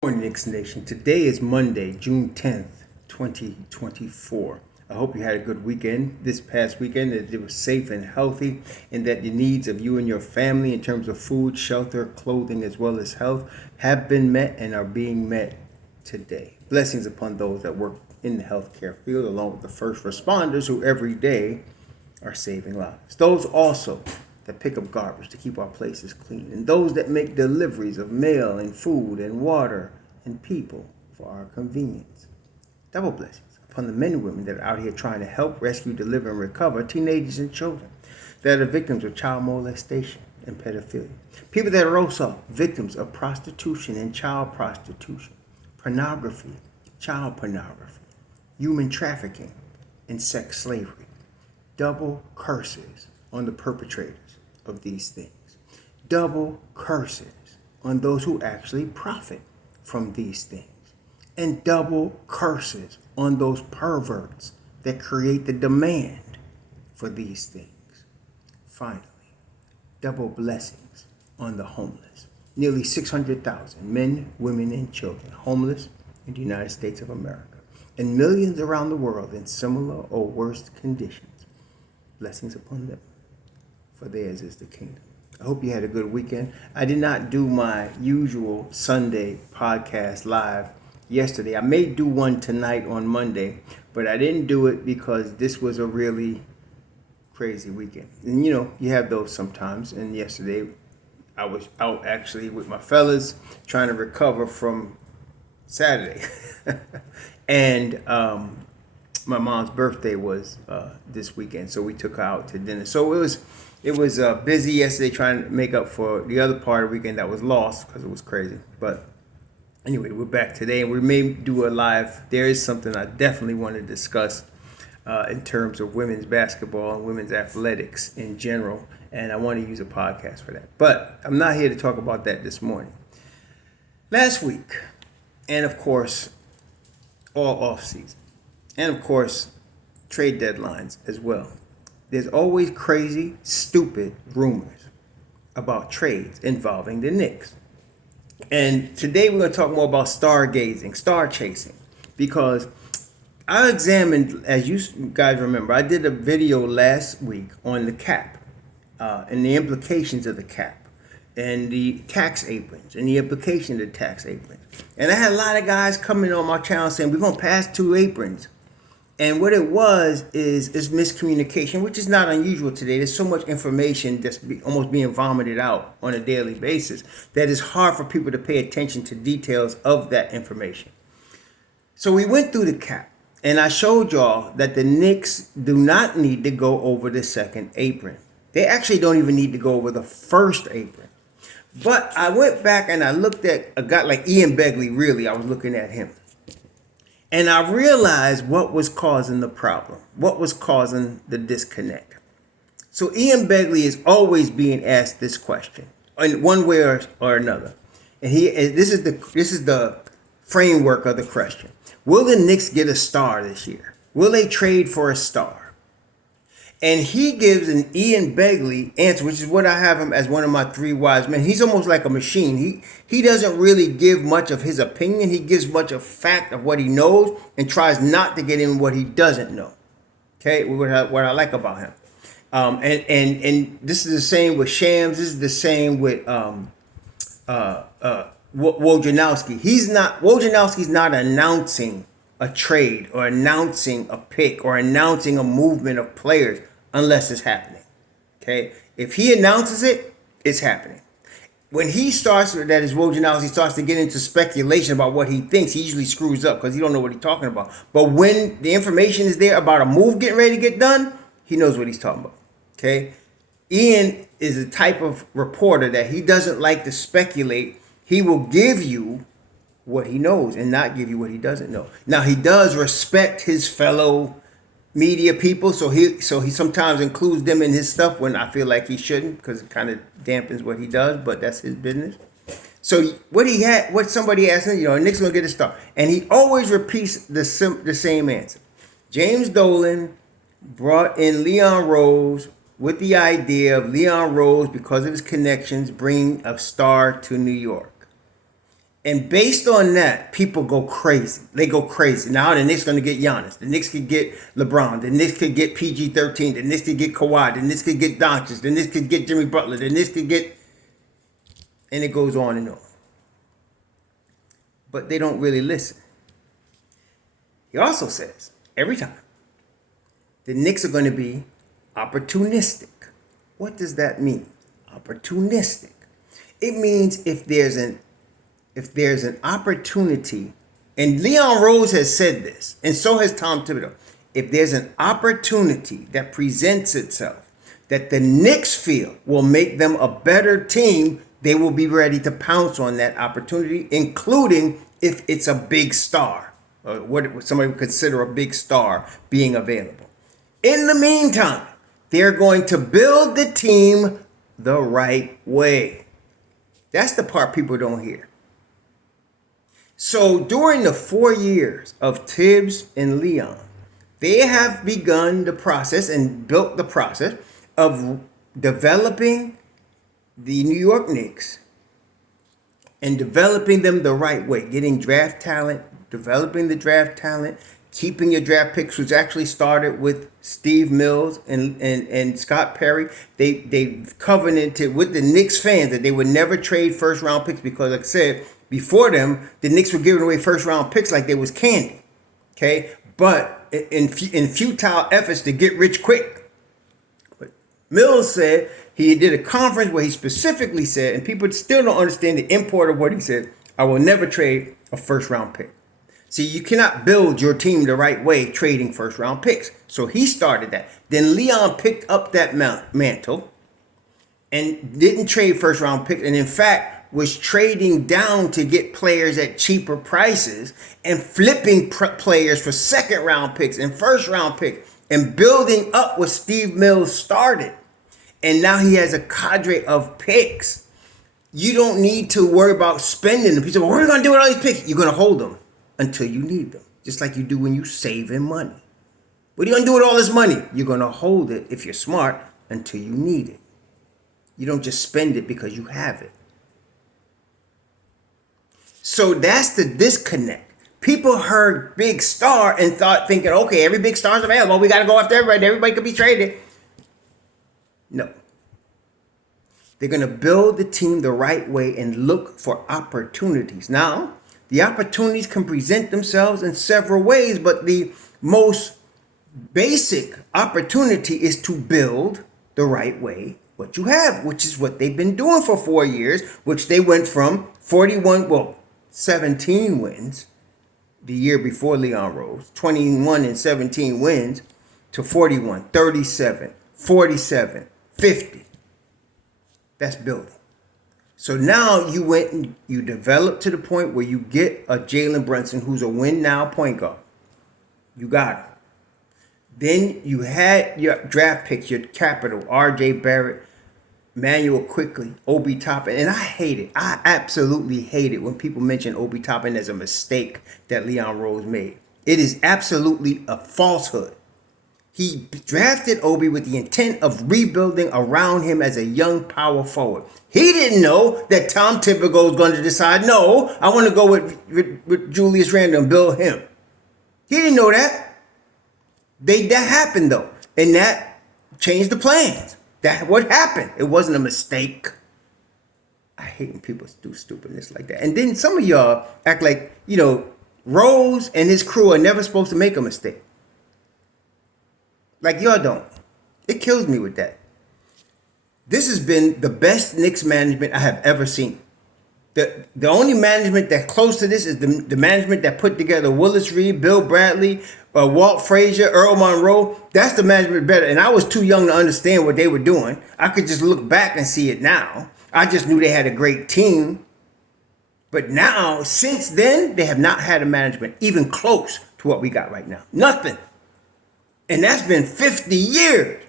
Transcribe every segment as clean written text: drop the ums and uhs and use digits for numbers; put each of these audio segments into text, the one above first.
Morning, Knicks Nation. Today is Monday, June 10th, 2024. I hope you had a good weekend this past weekend, that it was safe and healthy, and that the needs of you and your family in terms of food, shelter, clothing, as well as health have been met and are being met today. Blessings upon those that work in the healthcare field, along with the first responders who every day are saving lives. Those also that pick up garbage to keep our places clean, and those that make deliveries of mail and food and water and people for our convenience. Double blessings upon the men and women that are out here trying to help, rescue, deliver, and recover teenagers and children that are victims of child molestation and pedophilia. People that are also victims of prostitution and child prostitution, pornography, child pornography, human trafficking, and sex slavery. Double curses on the perpetrators of these things. Double curses on those who actually profit from these things. And double curses on those perverts that create the demand for these things. Finally, double blessings on the homeless. Nearly 600,000 men, women, and children homeless in the United States of America, and millions around the world in similar or worse conditions. Blessings upon them, for theirs is the kingdom. I hope you had a good weekend. I did not do my usual Sunday podcast live yesterday. I may do one tonight on Monday, but I didn't do it because this was a really crazy weekend. And you know, you have those sometimes. And yesterday I was out actually with my fellas trying to recover from Saturday. And my mom's birthday was this weekend, so we took her out to dinner. So it was busy yesterday trying to make up for the other part of the weekend that was lost because it was crazy. But anyway, we're back today, and we may do a live. There is something I definitely want to discuss in terms of women's basketball and women's athletics in general, and I want to use a podcast for that. But I'm not here to talk about that this morning. Last week, and of course, all off season, and of course, trade deadlines as well. There's always crazy, stupid rumors about trades involving the Knicks. And today we're going to talk more about stargazing, star chasing, because I examined, as you guys remember, I did a video last week on the cap and the implications of the cap and the tax aprons and the implication of the tax aprons. And I had a lot of guys coming on my channel saying, we're going to pass 2 aprons. And what it was is miscommunication, which is not unusual today. There's so much information that's almost being vomited out on a daily basis that it's hard for people to pay attention to details of that information. So we went through the cap, and I showed y'all that the Knicks do not need to go over the second apron. They actually don't even need to go over the first apron. But I went back and I looked at a guy like Ian Begley, really, I was looking at him. And I realized what was causing the problem, what was causing the disconnect. So Ian Begley is always being asked this question, in one way or another. And this is the framework of the question. Will the Knicks get a star this year? Will they trade for a star? And he gives an Ian Begley answer, which is what I have him as one of my 3 wise men. He's almost like a machine. He doesn't really give much of his opinion. He gives much of fact of what he knows and tries not to get in what he doesn't know. Okay, what I like about him. And this is the same with Shams. This is the same with Wojnarowski. Wojnarowski's not announcing a trade or announcing a pick or announcing a movement of players unless it's happening. Okay? If he announces it, it's happening. When he starts, that is Wojnarowski, starts to get into speculation about what he thinks, he usually screws up because he don't know what he's talking about. But when the information is there about a move getting ready to get done, he knows what he's talking about. Okay? Ian is a type of reporter that he doesn't like to speculate. He will give you what he knows and not give you what he doesn't know. Now, he does respect his fellow media people, so he sometimes includes them in his stuff when I feel like he shouldn't, because it kind of dampens what he does, but that's his business. So what somebody asked him, Knicks gonna get a star, and he always repeats the same answer. James Dolan brought in Leon Rose with the idea of Leon Rose, because of his connections, bringing a star to New York. And based on that, people go crazy. They go crazy. Now the Knicks going to get Giannis. The Knicks could get LeBron. The Knicks could get PG-13. The Knicks could get Kawhi. The Knicks could get Doncic. The Knicks could get Jimmy Butler. The Knicks could get... And it goes on and on. But they don't really listen. He also says, every time, the Knicks are going to be opportunistic. What does that mean? Opportunistic. It means if there's an opportunity, and Leon Rose has said this, and so has Tom Thibodeau, if there's an opportunity that presents itself that the Knicks feel will make them a better team, they will be ready to pounce on that opportunity, including if it's a big star, or what somebody would consider a big star being available. In the meantime, they're going to build the team the right way. That's the part people don't hear. So during the 4 years of Thibs and Leon, they have begun the process and built the process of developing the New York Knicks and developing them the right way, getting draft talent, developing the draft talent, keeping your draft picks, which actually started with Steve Mills and Scott Perry. They covenanted with the Knicks fans that they would never trade first round picks because, like I said, before them, the Knicks were giving away first round picks like they was candy. Okay? But in futile efforts to get rich quick. But Mills said, he did a conference where he specifically said, and people still don't understand the import of what he said, I will never trade a first round pick. See, you cannot build your team the right way trading first round picks. So he started that. Then Leon picked up that mantle and didn't trade first round picks. And in fact, was trading down to get players at cheaper prices and flipping players for second round picks and first round picks and building up what Steve Mills started. And now he has a cadre of picks. You don't need to worry about spending them. People say, well, what are you going to do with all these picks? You're going to hold them until you need them, just like you do when you saving money. What are you going to do with all this money? You're going to hold it, if you're smart, until you need it. You don't just spend it because you have it. So that's the disconnect. People heard big star and thinking, okay, every big star's available. We got to go after everybody. Everybody could be traded. No. They're going to build the team the right way and look for opportunities. Now, the opportunities can present themselves in several ways, but the most basic opportunity is to build the right way what you have, which is what they've been doing for 4 years, which they went from 17 wins the year before Leon Rose, 21 and 17 wins to 41, 37, 47, 50. That's building. So now you went and you developed to the point where you get a Jalen Brunson who's a win now point guard. You got him. Then you had your draft picks, your capital, R.J. Barrett, Manuel Quickly, Obi Toppin. And I hate it. I absolutely hate it when people mention Obi Toppin as a mistake that Leon Rose made. It is absolutely a falsehood. He drafted Obi with the intent of rebuilding around him as a young power forward. He didn't know that Tom Thibodeau was going to decide, no, I want to go with Julius Randle and build him. He didn't know that. That happened, though. And that changed the plans. That's what happened. It wasn't a mistake. I hate when people do stupidness like that. And then some of y'all act like, Rose and his crew are never supposed to make a mistake. Like y'all don't. It kills me with that. This has been the best Knicks management I have ever seen. The only management that's close to this is the management that put together Willis Reed, Bill Bradley, Walt Frazier, Earl Monroe. That's the management better. And I was too young to understand what they were doing. I could just look back and see it now. I just knew they had a great team. But now, since then, they have not had a management even close to what we got right now. Nothing. And that's been 50 years.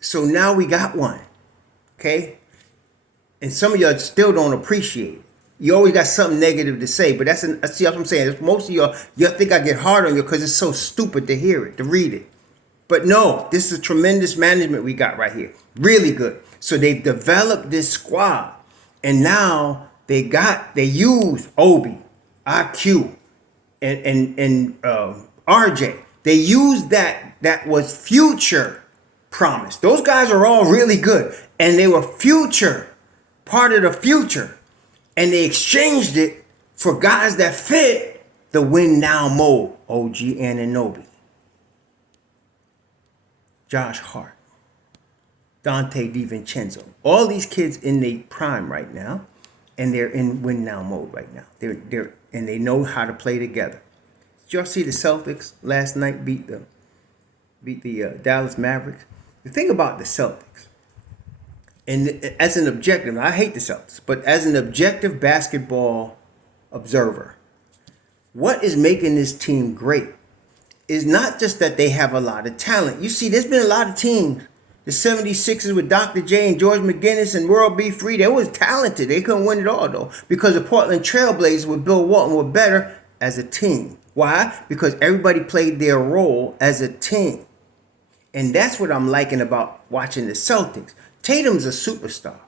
So now we got one. Okay? And some of y'all still don't appreciate it. You always got something negative to say, but see what I'm saying. Most of y'all think I get hard on you because it's so stupid to hear it, to read it. But no, this is tremendous management we got right here. Really good. So they've developed this squad. And now They used Obi, IQ, and RJ. They used that was future promise. Those guys are all really good, and they were future, part of the future, and they exchanged it for guys that fit the win now mode. OG Anunoby, Josh Hart, Dante DiVincenzo. All these kids in their prime right now, and they're in win now mode right now. They're and they know how to play together. Did y'all see the Celtics last night beat the Dallas Mavericks? The thing about the Celtics, and as an objective, I hate the Celtics, but as an objective basketball observer, what is making this team great is not just that they have a lot of talent. You see, there's been a lot of teams. The 76ers with Dr. J and George McGinnis and World B. Free, they was talented. They couldn't win it all, though, because the Portland Trailblazers with Bill Walton were better as a team. Why? Because everybody played their role as a team. And that's what I'm liking about watching the Celtics. Tatum's a superstar,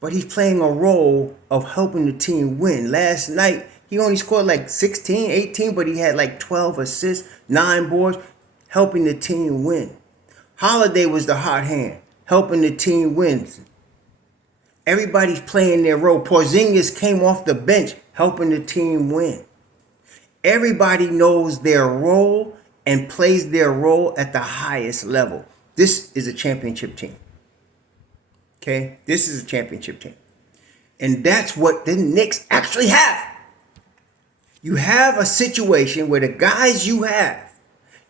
but he's playing a role of helping the team win. Last night, he only scored like 16, 18, but he had like 12 assists, 9 boards, helping the team win. Holiday was the hot hand, helping the team win. Everybody's playing their role. Porzingis came off the bench, helping the team win. Everybody knows their role and plays their role at the highest level. This is a championship team. Okay? This is a championship team. And that's what the Knicks actually have. You have a situation where the guys you have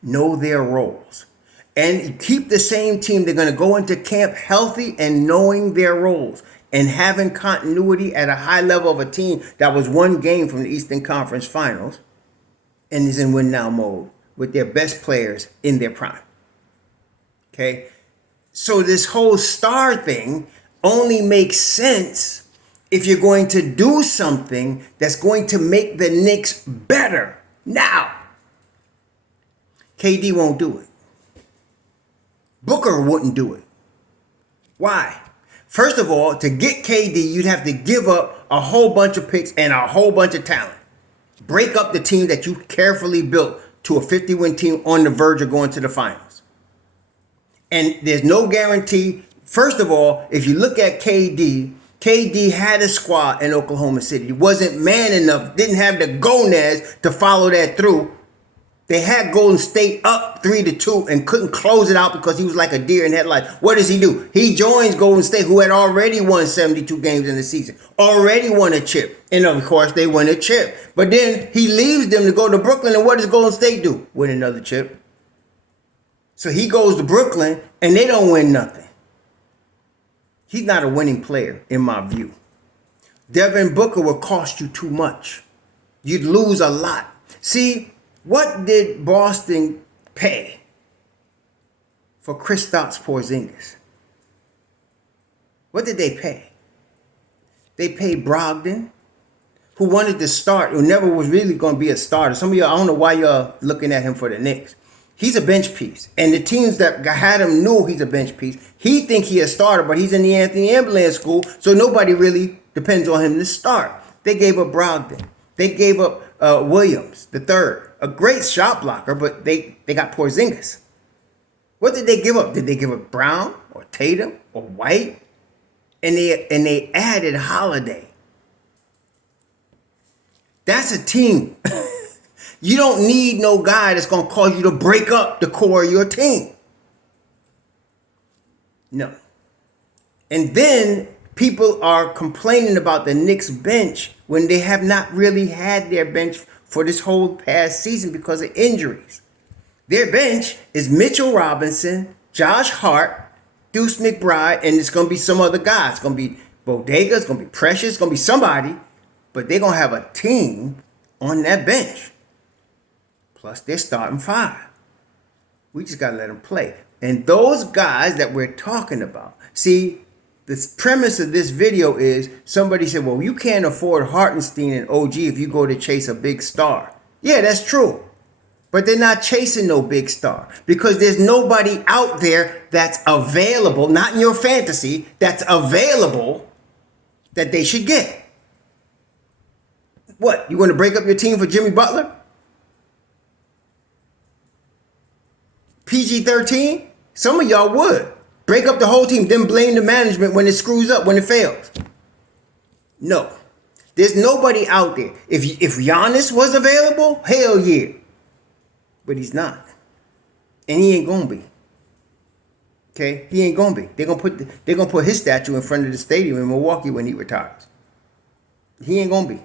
know their roles. And you keep the same team. They're going to go into camp healthy and knowing their roles and having continuity at a high level of a team that was one game from the Eastern Conference Finals and is in win now mode with their best players in their prime. Okay? So this whole star thing only makes sense if you're going to do something that's going to make the Knicks better now. KD won't do it. Booker wouldn't do it. Why? First of all, to get KD, you'd have to give up a whole bunch of picks and a whole bunch of talent. Break up the team that you carefully built to a 50-win team on the verge of going to the finals. And there's no guarantee. First of all, if you look at KD had a squad in Oklahoma City. He wasn't man enough, didn't have the gonads to follow that through. They had Golden State up 3-2 and couldn't close it out because he was like a deer in headlights. What does he do? He joins Golden State, who had already won 72 games in the season, already won a chip. And of course, they won a chip. But then he leaves them to go to Brooklyn, and what does Golden State do? Win another chip. So he goes to Brooklyn, and they don't win nothing. He's not a winning player, in my view. Devin Booker will cost you too much. You'd lose a lot. See, what did Boston pay for Kristaps Porzingis? What did they pay? They paid Brogdon, who wanted to start, who never was really going to be a starter. Some of y'all, I don't know why y'all looking at him for the Knicks. He's a bench piece. And the teams that had him knew he's a bench piece. He think he a starter, but he's in the Anthony Amberland school, so nobody really depends on him to start. They gave up Brogdon. They gave up Williams, the third. A great shot blocker, but they got Porzingis. What did they give up? Did they give up Brown or Tatum or White? And they added Holiday. That's a team. You don't need no guy that's going to cause you to break up the core of your team. No. And then people are complaining about the Knicks bench when they have not really had their bench for this whole past season because of injuries. Their bench is Mitchell Robinson, Josh Hart, Deuce McBride, and it's going to be some other guys. It's going to be Bodega, it's going to be Precious, it's going to be somebody, but they're going to have a team on that bench. Plus, they're starting 5. We just got to let them play. And those guys that we're talking about, see, the premise of this video is somebody said, well, you can't afford Hartenstein and OG if you go to chase a big star. Yeah, that's true. But they're not chasing no big star because there's nobody out there that's available, not in your fantasy, that's available that they should get. What? You want to break up your team for Jimmy Butler? PG-13? Some of y'all would. Break up the whole team, then blame the management when it screws up, when it fails. No. There's nobody out there. If Giannis was available, hell yeah. But he's not. And he ain't gonna be. Okay? He ain't gonna be. They're gonna put his statue in front of the stadium in Milwaukee when he retires. He ain't gonna be.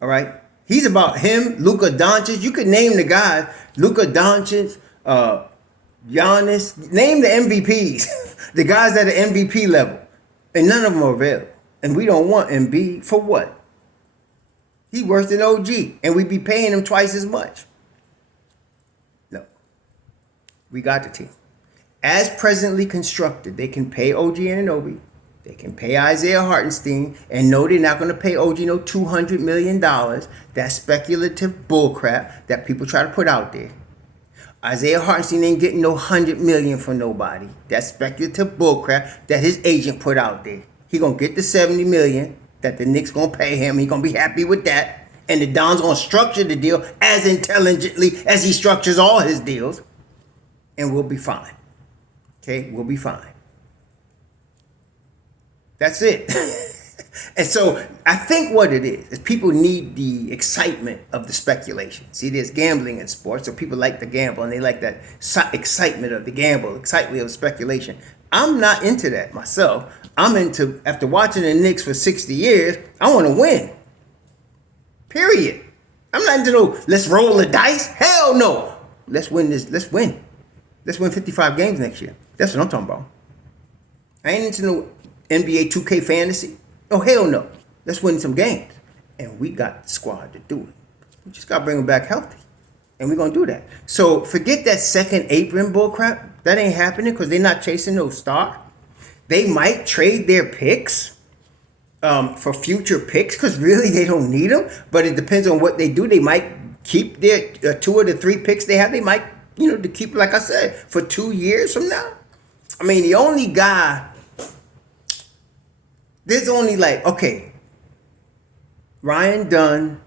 All right? He's about him, Luka Doncic. You could name the guys. Luka Doncic, Giannis. Name the MVPs. The guys at the MVP level. And none of them are available. And we don't want Embiid for what? He's worse than OG. And we be paying him twice as much. No. We got the team. As presently constructed, they can pay OG Anunoby. They can pay Isaiah Hartenstein. And no, they're not going to pay OG no $200 million. That's speculative bullcrap that people try to put out there. Isaiah Hartenstein ain't getting no $100 million from nobody. That's speculative bullcrap that his agent put out there. He gonna get the $70 million that the Knicks gonna pay him. He gonna be happy with that. And the Don's gonna structure the deal as intelligently as he structures all his deals. And we'll be fine. Okay, we'll be fine. That's it. And so I think what it is people need the excitement of the speculation. See, there's gambling in sports, so people like to gamble and they like that excitement of the gamble, excitement of speculation. I'm not into that myself. I'm into, after watching the Knicks for 60 years, I want to win. Period. I'm not into no, let's roll the dice. Hell no. Let's win this. Let's win. Let's win 55 games next year. That's what I'm talking about. I ain't into no NBA 2K fantasy. Oh, hell no. Let's win some games. And we got the squad to do it. We just got to bring them back healthy. And we're going to do that. So forget that second apron bullcrap. That ain't happening because they're not chasing no star. They might trade their picks for future picks because really they don't need them. But it depends on what they do. They might keep their 2 of the 3 picks they have. They might, to keep, like I said, for 2 years from now. I mean, the only guy... There's only Ryan Dunn,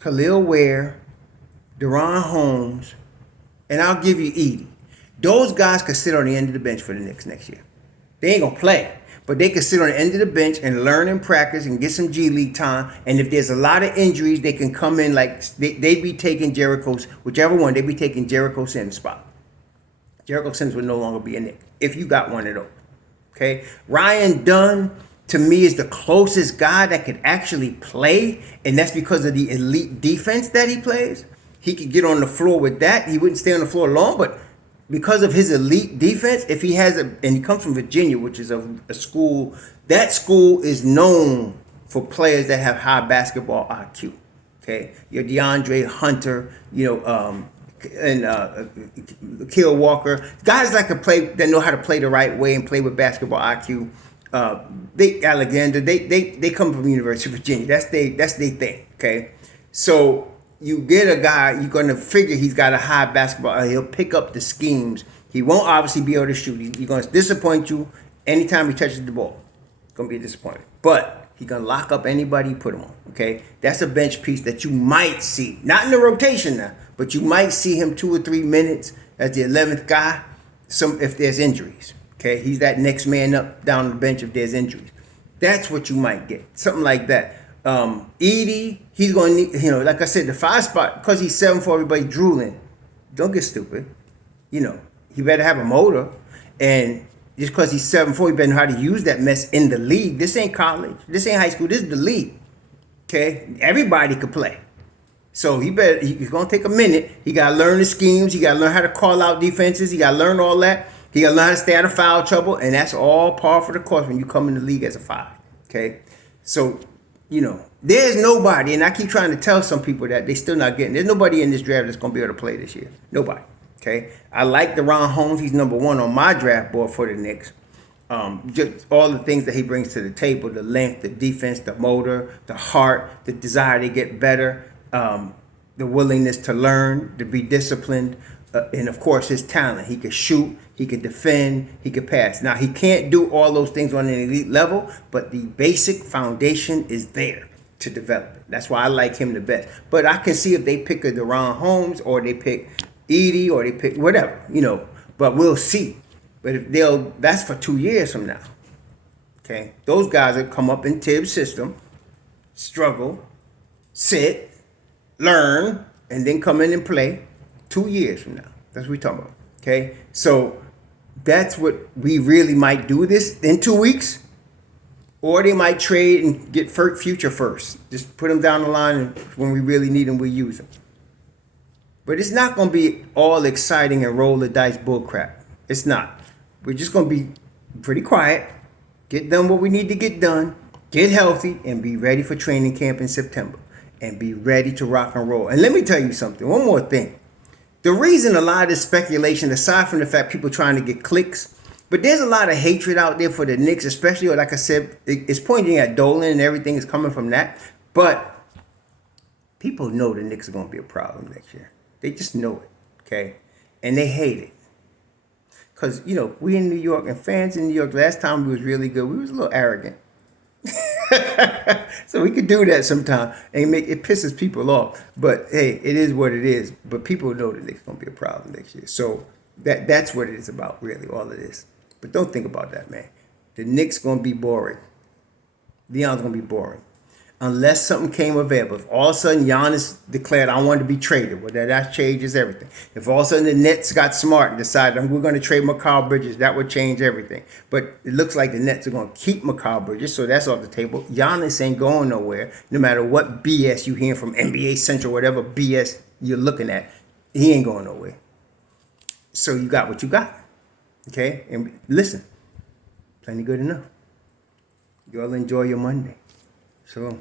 Khalil Ware, Deron Holmes, and I'll give you Edey. Those guys could sit on the end of the bench for the Knicks next year. They ain't gonna play, but they could sit on the end of the bench and learn and practice and get some G League time. And if there's a lot of injuries, they can come in they'd be taking Jericho's, whichever one, they'd be taking Jericho Sims' spot. Jericho Sims would no longer be a Knick if you got one of those. Okay, Ryan Dunn to me is the closest guy that could actually play, and that's because of the elite defense that he plays. He could get on the floor with that. He wouldn't stay on the floor long, but because of his elite defense, if he has and he comes from Virginia, which is a school, that school is known for players that have high basketball IQ. Okay, your DeAndre Hunter, and Kill Walker, guys that know how to play the right way and play with basketball IQ. Alexander, they come from the University of Virginia. That's their thing. Okay, so you get a guy, you're gonna figure he's got a high basketball. He'll pick up the schemes. He won't obviously be able to shoot. He's gonna disappoint you anytime he touches the ball. It's gonna be a disappointment, but he's gonna lock up anybody you put him on. Okay, that's a bench piece that you might see, not in the rotation now. But you might see him 2 or 3 minutes as the 11th guy. If there's injuries, okay, he's that next man up down the bench if there's injuries. That's what you might get, something like that. Edey, he's going to need, like I said, the 5 spot because he's 7'4", everybody drooling. Don't get stupid, he better have a motor, and just because he's 7'4", he better know how to use that mess in the league. This ain't college, this ain't high school, this is the league. Okay, everybody could play. So he's going to take a minute. He got to learn the schemes. He got to learn how to call out defenses. He got to learn all that. He got to learn how to stay out of foul trouble. And that's all par for the course when you come in the league as a 5. Okay? So, there's nobody, and I keep trying to tell some people that they still not getting. There's nobody in this draft that's going to be able to play this year. Nobody. Okay? I like Deron Holmes. He's number 1 on my draft board for the Knicks. Just all the things that he brings to the table, the length, the defense, the motor, the heart, the desire to get better. The willingness to learn, to be disciplined. And of course his talent. He could shoot, he could defend, he could pass. Now he can't do all those things on an elite level, but the basic foundation is there to develop it. That's why I like him the best. But I can see if they pick a Deron Holmes or they pick Edie or they pick whatever, But we'll see. But if that's for 2 years from now. Okay, those guys that come up in Thibs' system, struggle, sit, learn, and then come in and play 2 years from now. That's what we're talking about. Okay, so that's what we really might do this in 2 weeks, or they might trade and get future first. Just put them down the line, and when we really need them, we use them. But it's not going to be all exciting and roll the dice bullcrap. It's not. We're just going to be pretty quiet, get done what we need to get done, get healthy, and be ready for training camp in September. And be ready to rock and roll. And let me tell you something, one more thing. The reason a lot of this speculation, aside from the fact people trying to get clicks, but there's a lot of hatred out there for the Knicks, especially, like I said, it's pointing at Dolan and everything is coming from that. But people know the Knicks are going to be a problem next year. They just know it, okay? And they hate it. Because, we in New York and fans in New York, last time we was really good, we was a little arrogant. So we could do that sometime and it pisses people off. But hey, it is what it is. But people know that it's going to be a problem next year. So that's what it is about, really, all of this. But don't think about that, man. The Knicks going to be boring. Leon's going to be boring. Unless something came available. If all of a sudden Giannis declared, I want to be traded, well, that changes everything. If all of a sudden the Nets got smart and decided, we're going to trade Mikal Bridges, that would change everything. But it looks like the Nets are going to keep Mikal Bridges, so that's off the table. Giannis ain't going nowhere, no matter what BS you hear from NBA Central, whatever BS you're looking at. He ain't going nowhere. So you got what you got. Okay? And listen, plenty good enough. You all enjoy your Monday. Shalom.